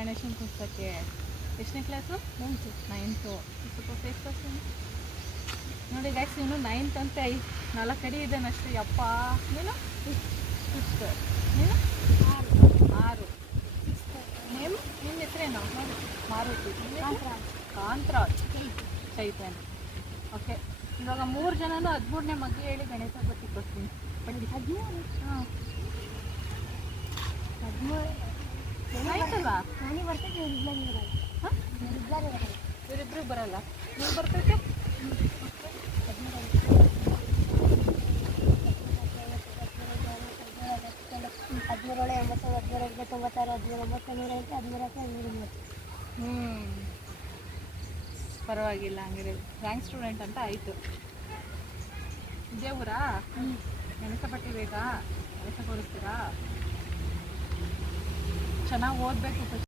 ಗಣೇಶನ ಕುರ್ಸೋಕ್ಕೆ. ಎಷ್ಟನೇ class? Ninth. ಸ್ವಲ್ಪ ಫೇಸ್ ತೋರಿಸಿ ನೋಡಿ ಗೈಸ್, ಇವನು 9th ಅಂತೆ. 4 ಅಡಿ ಇದ್ದಾನೆ ಅಷ್ಟೇ. ಯಪ್ಪ, ನೀನು 5th, ನೀನು 6. ನೇಮ್ ನಿನ್ನ ಹೆಸರೇನು? ಮಾರುತಿ. ಕಾಂತರಾಜ್. ಚೈತನ್. ಓಕೆ, ಇವಾಗ 3 ಜನನು 13ನೇ ಮಗ್ಗೆ ಹೇಳಿ ಗಣೇಶ ಬತ್ತಿ ಕೊಡ್ತೀನಿ. 13. ಹಾಂ, 13 ಆಯ್ತಲ್ವಾ? ಹಾಂ, ಇವರಿಬ್ರು ಬರಲ್ಲ. ನೀವು ಬರ್ತೈತೆ? 13 ಪರವಾಗಿಲ್ಲ. ಹಂಗಿದ್ರೆ ರ್ಯಾಂಕ್ ಸ್ಟೂಡೆಂಟ್ ಅಂತ ಆಯಿತು. ಇದೇ ಊರಾ? ಗಣೇಶ ಪಟ್ಟಿ ಬೇಕಾ? ಗಣೇಶ ಕೊಡಿಸ್ತೀರಾ? ಚೆನ್ನಾಗಿ ಓದಬೇಕು.